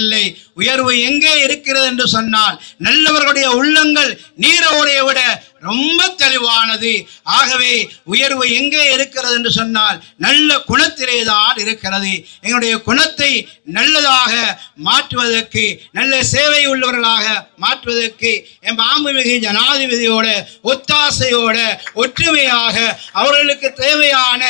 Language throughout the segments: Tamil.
இல்லை. உயர்வு எங்கே இருக்கிறது என்று சொன்னால் நல்லவர்களுடைய உள்ளங்கள் நீரோடைய விட ரொம்ப தெளிவானது. ஆகவே உயர்வு எங்கே இருக்கிறது என்று சொன்னால் நல்ல குணத்திலே தான் இருக்கிறது. எங்களுடைய குணத்தை நல்லதாக மாற்றுவதற்கு நல்ல சேவை உள்ளவர்களாக மாற்றுவதற்கு என் பாம்புமிகு ஜனாதிபதியோட ஒத்தாசையோட ஒற்றுமையாக அவர்களுக்கு தேவையான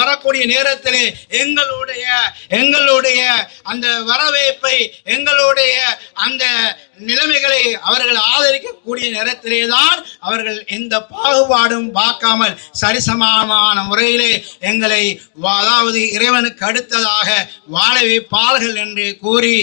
வரக்கூடிய நேரத்திலே எங்களுடைய எங்களுடைய அந்த வரவேற்பை எங்களுடைய அந்த நிலைமைகளை அவர்கள் ஆதரிக்கக்கூடிய நேரத்திலே தான் அவர்கள் எந்த பாகுபாடும் பார்க்காமல் சரிசமமான முறையிலே எங்களை அதாவது இறைவனுக்கு அடுத்ததாக வாழ வைப்பார்கள் என்று கூறி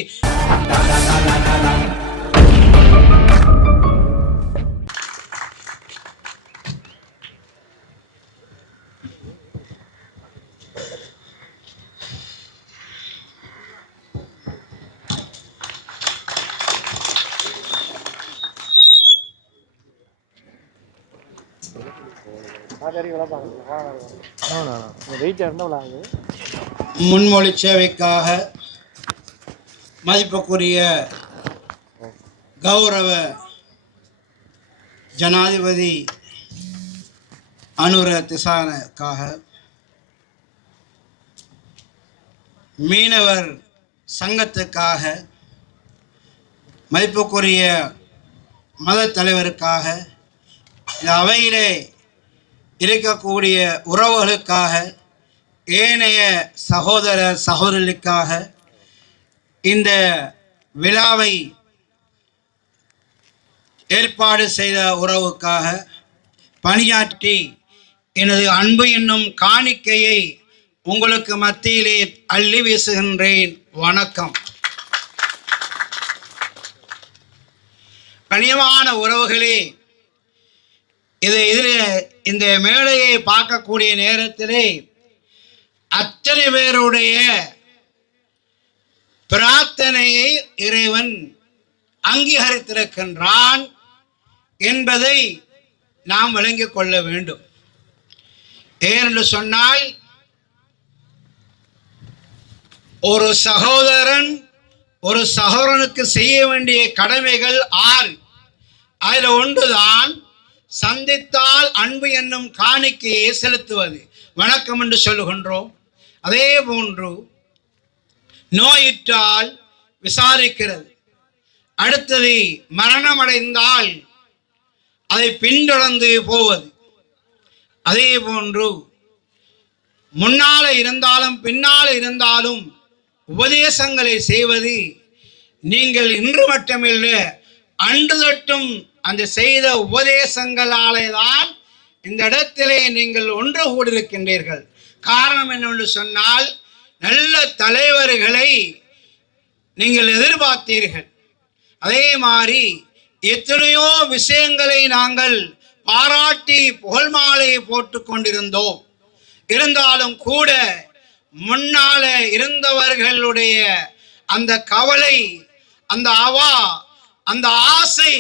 முன்மொழி சேவைக்காக மதிப்புக்குரிய கௌரவ ஜனாதிபதி அனுர திசானக்காக மீனவர் சங்கத்துக்காக மதிப்புக்குரிய மத தலைவருக்காக இந்த அவையிலே இருக்கக்கூடிய உறவுகளுக்காக ஏனைய சகோதர சகோதரிகளுக்காக இந்த விழாவை ஏற்பாடு செய்த உறவுக்காக பணியாற்றி எனது அன்பு என்னும் காணிக்கையை உங்களுக்கு மத்தியிலே அள்ளி வீசுகின்றேன். வணக்கம். கனியமான உறவுகளே இதை இதில் இந்த மேடையை பார்க்கக்கூடிய நேரத்திலே அத்தனை பேருடைய பிரார்த்தனையை இறைவன் அங்கீகரித்திருக்கின்றான் என்பதை நாம் விளங்கிக் கொள்ள வேண்டும். ஏனென்று சொன்னால் ஒரு சகோதரன் ஒரு சகோதரனுக்கு செய்ய வேண்டிய கடமைகள் ஆறு. அதில் ஒன்றுதான் சந்தித்தால் அன்பு என்னும் காணிக்கையை செலுத்துவது. வணக்கம் என்று சொல்லுகின்றோம். அதே போன்று நோயிற்றால் விசாரிக்கிறது. அடுத்தது மரணமடைந்தால் அதை பின்தொடர்ந்து போவது. அதே போன்று முன்னால இருந்தாலும் பின்னால இருந்தாலும் உபதேசங்களை செய்வது. நீங்கள் இன்று மட்டுமில்லை அன்று தொட்டும் அந்த செய்த உபதேசங்களாலே தான் இந்த இடத்திலே நீங்கள் ஒன்று கூடியிருக்கின்றீர்கள். காரணம் என்னவென்று சொன்னால் நல்ல தலைவர்களை நீங்கள் எதிர்பார்த்தீர்கள். அதே மாதிரி எத்தனையோ விஷயங்களை நாங்கள் பாராட்டி புகழ் மாலையை போட்டு கொண்டிருந்தோம். இருந்தாலும் கூட முன்னால இருந்தவர்களுடைய அந்த கவலை அந்த அவா அந்த ஆசை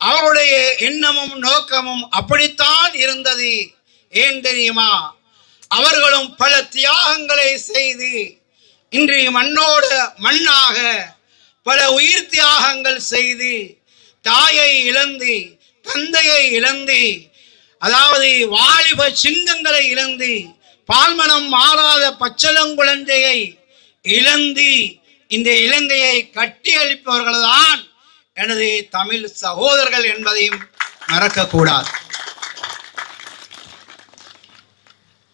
அவருடைய எண்ணமும் நோக்கமும் அப்படித்தான் இருந்தது. ஏன் தெரியுமா? அவர்களும் பல தியாகங்களை செய்து இன்றைய மண்ணோட மண்ணாக பல உயிர் தியாகங்கள் செய்து தாயை இழந்து தந்தையை இழந்து அதாவது வாலிப சிங்கங்களை இழந்து பால்மனம் மாறாத பச்சளங்குழந்தையை இழந்து இந்த இலங்கையை கட்டி அளிப்பவர்கள்தான் எனது தமிழ் சகோதரர்கள் என்பதையும் மறக்கக்கூடாது.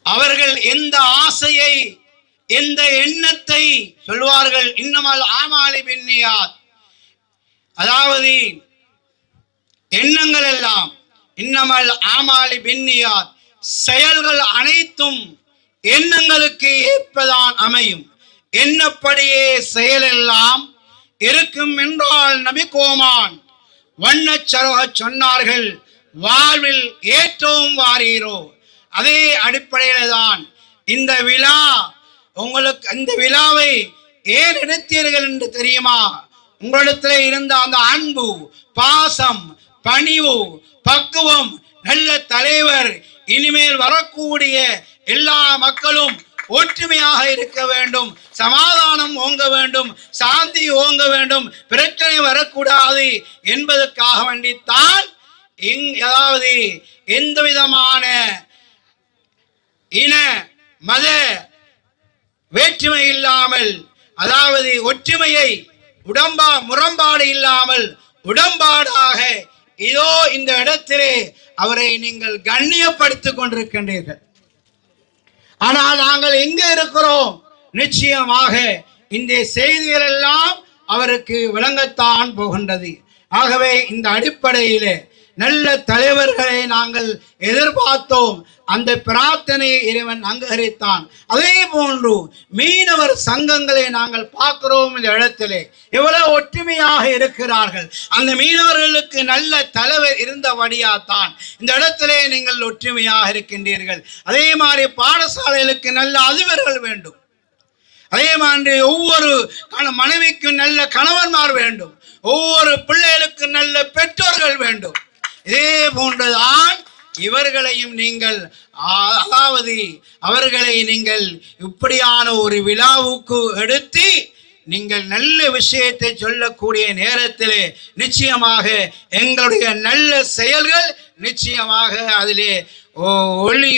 அவர்கள் எந்த ஆசையை எந்த எண்ணத்தை சொல்வார்கள்? இன்னமல் ஆமாளி பின்னியார். அதாவது எண்ணங்கள் எல்லாம் இன்னமல் ஆமாளி பின்னியார். செயல்கள் அனைத்தும் எண்ணங்களுக்கு ஏற்பதான் அமையும். எண்ணப்படியே செயலெல்லாம் இருக்கும் என்றால் நபி கோமான் வண்ணச் சரோக சொன்னார்கள் வாழ்வில் ஏற்றவும் வாரீரோ. அதே அடிப்படையில தான் இந்த விழா உங்களுக்கு இந்த விழாவை ஏன் எடுத்தீர்கள் என்று தெரியுமா? உங்களிடத்தில் இருந்த அந்த அன்பு பாசம் பணிவு பக்குவம் நல்ல தலைவர் இனிமேல் வரக்கூடிய எல்லா மக்களும் ஒற்றுமையாக இருக்க வேண்டும் சமாதானம் ஓங்க வேண்டும் சாந்தி ஓங்க வேண்டும் பிரச்சனை வரக்கூடாது என்பதற்காக வேண்டித்தான் இங் அதாவது எந்த விதமான இன மத வேற்றுமை இல்லாமல் அதாவது ஒற்றுமையை உடம்பா முரண்பாடு இல்லாமல் உடம்பாடாக இதோ இந்த இடத்திலே அவரை நீங்கள் கண்ணியப்படுத்திக் கொண்டிருக்கின்றீர்கள். ஆனால் நாங்கள் எங்கே இருக்கிறோம்? நிச்சயமாக இந்த செய்திகள் எல்லாம் அவருக்கு விளங்கத்தான் போகின்றது. ஆகவே இந்த அடிப்படையிலே நல்ல தலைவர்களை நாங்கள் எதிர்பார்த்தோம். அந்த பிரார்த்தனையை இறைவன் அங்கீகரித்தான். அதே போன்று மீனவர் சங்கங்களை நாங்கள் பார்க்கிறோம் இந்த இடத்திலே. எவ்வளவு ஒற்றுமையாக இருக்கிறார்கள். அந்த மீனவர்களுக்கு நல்ல தலைவர் இருந்தபடியாத்தான் இந்த இடத்திலே நீங்கள் ஒற்றுமையாக இருக்கின்றீர்கள். அதே மாதிரி பாடசாலைகளுக்கு நல்ல அதிபர்கள் வேண்டும். அதே மாதிரி ஒவ்வொரு கண- மனைவிக்கும் நல்ல கணவன்மார் வேண்டும். ஒவ்வொரு பிள்ளைகளுக்கும் நல்ல பெற்றோர்கள் வேண்டும். இதே போன்றுதான் இவர்களையும் நீங்கள் அதாவது அவர்களை நீங்கள் இப்படியான ஒரு விழாவுக்கு எடுத்து நீங்கள் நல்ல விஷயத்தை சொல்லக்கூடிய நேரத்திலே நிச்சயமாக எங்களுடைய நல்ல செயல்கள் நிச்சயமாக அதிலே ஒளி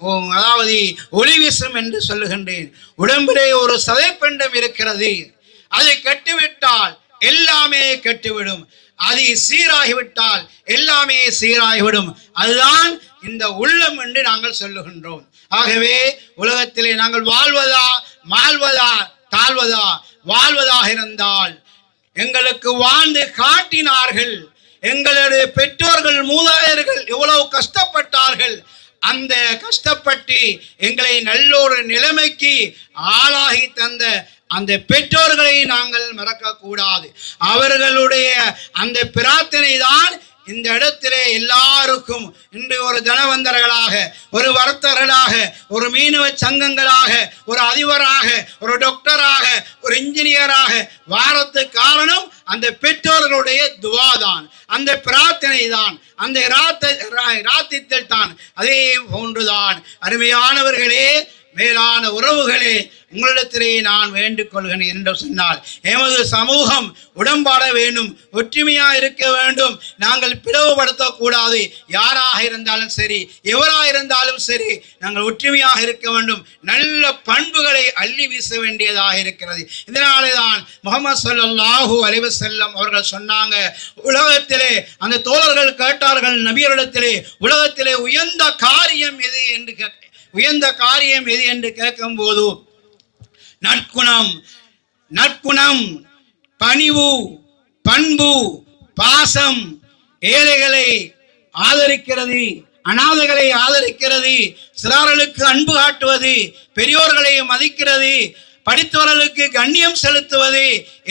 ஓ, அதாவது ஒளி வீசும் என்று சொல்லுகின்றேன். உடம்பிலே ஒரு சதைப்பெண்டம் இருக்கிறது. அதை கட்டுவிட்டால் எல்லாமே கட்டுவிடும். அது சீராகிவிட்டால் எல்லாமே சீராகிவிடும். அதுதான் இந்த உள்ளம் என்று நாங்கள் சொல்லுகின்றோம். ஆகவே உலகத்திலே நாங்கள் வாழ்வதா மாழ்வதா தாழ்வதா வாழ்வதாக இருந்தால் எங்களுக்கு வாழ்ந்து காட்டினார்கள். எங்களுடைய பெற்றோர்கள் மூதாதையர்கள் எவ்வளவு கஷ்டப்பட்டார்கள். அந்த கஷ்டப்பட்டு எங்களை நல்ல ஒரு நிலைமைக்கு ஆளாகி தந்த அந்த பெற்றோர்களை நாங்கள் மறக்க கூடாது அவர்களுடைய அந்த பிரார்த்தனை தான் இந்த இடத்திலே எல்லாருக்கும் இன்று ஒரு தனவந்தர்களாக ஒரு வர்த்தகர்களாக ஒரு மீனவ சங்கங்களாக ஒரு அதிபராக ஒரு டாக்டராக ஒரு இன்ஜினியராக வாரத்து காரணம் அந்த பெற்றோர்களுடைய துவாதான். அந்த பிரார்த்தனை தான் அந்த ராத்த ரா- ராத்தித்தல் தான் அதே போன்றுதான். அருமையானவர்களே மேலான உறவுகளே உங்களிடத்திலே நான் வேண்டிக் கொள்கிறேன் என்று சொன்னால் எமது சமூகம் உடம்பாட வேண்டும் ஒற்றுமையாக இருக்க வேண்டும். நாங்கள் பிளவுபடுத்தக்கூடாது. யாராக இருந்தாலும் சரி எவராக இருந்தாலும் சரி நாங்கள் ஒற்றுமையாக இருக்க வேண்டும். நல்ல பண்புகளை அள்ளி வீச வேண்டியதாக இருக்கிறது. இதனாலே தான் முகமது ஸல்லல்லாஹு அலைவு செல்லம் அவர்கள் சொன்னாங்க உலகத்திலே அந்த தோழர்கள் கேட்டார்கள் நபியரிடத்திலே உலகத்திலே உயர்ந்த காரியம் எது என்று கேட்க உயர்ந்த காரியம் எது என்று கேட்கும் போது நற்குணம் நற்குணம் பணிவு பண்பு பாசம் ஏழைகளை ஆதரிக்கிறது அனாதைகளை ஆதரிக்கிறது சிறார்களுக்கு அன்பு காட்டுவது பெரியோர்களை மதிக்கிறது படித்தவர்களுக்கு கண்ணியம் செலுத்துவது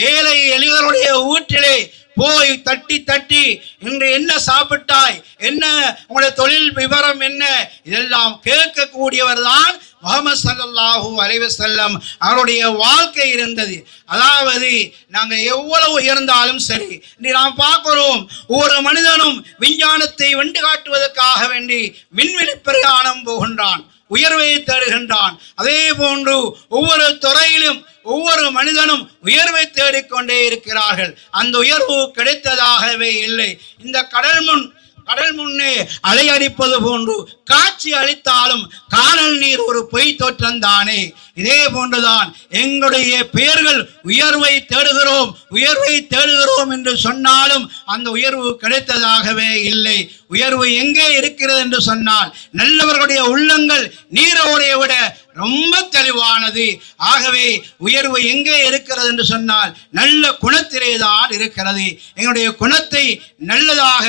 ஏழை எளியவருடைய வீட்டிலே போய் தட்டி தட்டி இன்று என்ன சாப்பிட்டாய் என்ன உங்களுடைய தொழில் விவரம் என்ன இதெல்லாம் கேட்கக்கூடியவர் தான் முகமது சல்லாஹூ அலைவசல்லம் அவருடைய வாழ்க்கை இருந்தது. அதாவது நாங்கள் எவ்வளவு உயர்ந்தாலும் சரி இன்று நாம் பார்க்கிறோம் ஒவ்வொரு மனிதனும் விஞ்ஞானத்தை வெண்டு காட்டுவதற்காக வேண்டி விண்வெளி பிரயாணம் போகின்றான் உயர்வை தேடுகின்றான். அதே போன்று ஒவ்வொரு துறையிலும் ஒவ்வொரு மனிதனும் உயர்வை தேடிக்கொண்டே இருக்கிறார்கள். அந்த உயர்வு கிடைத்ததாகவே இல்லை. இந்த கடல் முன் கடல் முன்னே அலையடிப்பது போன்று காட்சி அளித்தாலும் காணல் நீர் ஒரு பொய் தோற்றம் தானே இதே போன்றுதான் எங்களுடைய பெயர்கள் உயர்வை தேடுகிறோம் உயர்வை தேடுகிறோம் என்று சொன்னாலும் அந்த உயர்வு கிடைத்ததாகவே இல்லை. உயர்வு எங்கே இருக்கிறது என்று சொன்னால் நல்லவர்களுடைய உள்ளங்கள் நீரோடைய விட ரொம்ப தெளிவானது. ஆகவே உயர்வு எங்கே இருக்கிறது என்று சொன்னால் நல்ல குணத்திலே தான் இருக்கிறது. எங்களுடைய குணத்தை நல்லதாக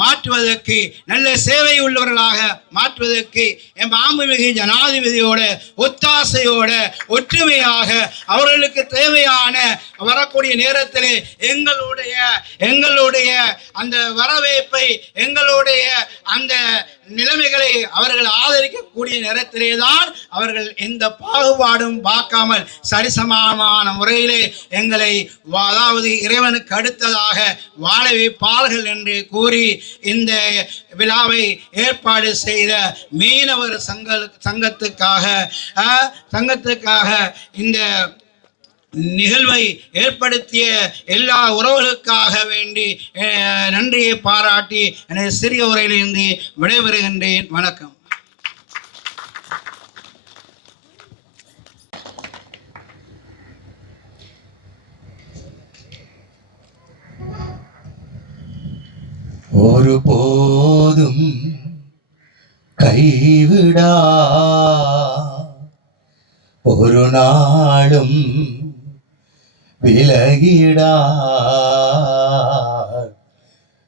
மாற்றுவதற்கு நல்ல சேவை உள்ளவர்களாக மாற்றுவதற்கு என் மாண்புமிகு ஜனாதிபதியோட ஒத்தாசையோட ஒற்றுமையாக அவர்களுக்கு தேவையான வரக்கூடிய நேரத்தில் எங்களுடைய எங்களுடைய அந்த வரவேற்பை எங்களுடைய அந்த நிலைமைகளை அவர்கள் ஆதரிக்கக்கூடிய நேரத்திலே தான் அவர்கள் எந்த பாகுபாடும் பார்க்காமல் சரிசமமான முறையிலே எங்களை அதாவது இறைவனுக்கு அடுத்ததாக வாழ வைப்பார்கள் என்று கூறி இந்த விழாவை ஏற்பாடு செய்த மீனவர் சங்க சங்கத்துக்காக சங்கத்துக்காக இந்த நிகழ்வை ஏற்படுத்திய எல்லா உறவுகளுக்காக வேண்டி நன்றியை பாராட்டி எனது சிறிய உரையிலிருந்து விடைபெறுகின்றேன். வணக்கம். ஒரு போதும் கைவிடா. ஒரு நாளும் விலகிடா.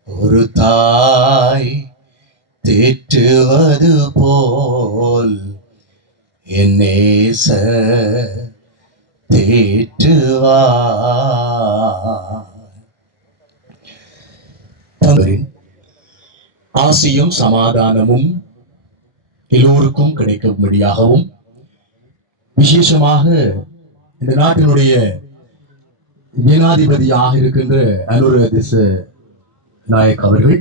ஒரு தாய் தேற்றுவது போல் என் நேச தேற்றுவார் ஆசையும் சமாதானமும் எல்லோருக்கும் கிடைக்கும்படியாகவும் விசேஷமாக இந்த நாட்டினுடைய ஜனாதிபதியாக இருக்கின்ற அனுர திச நாயக் அவர்கள்.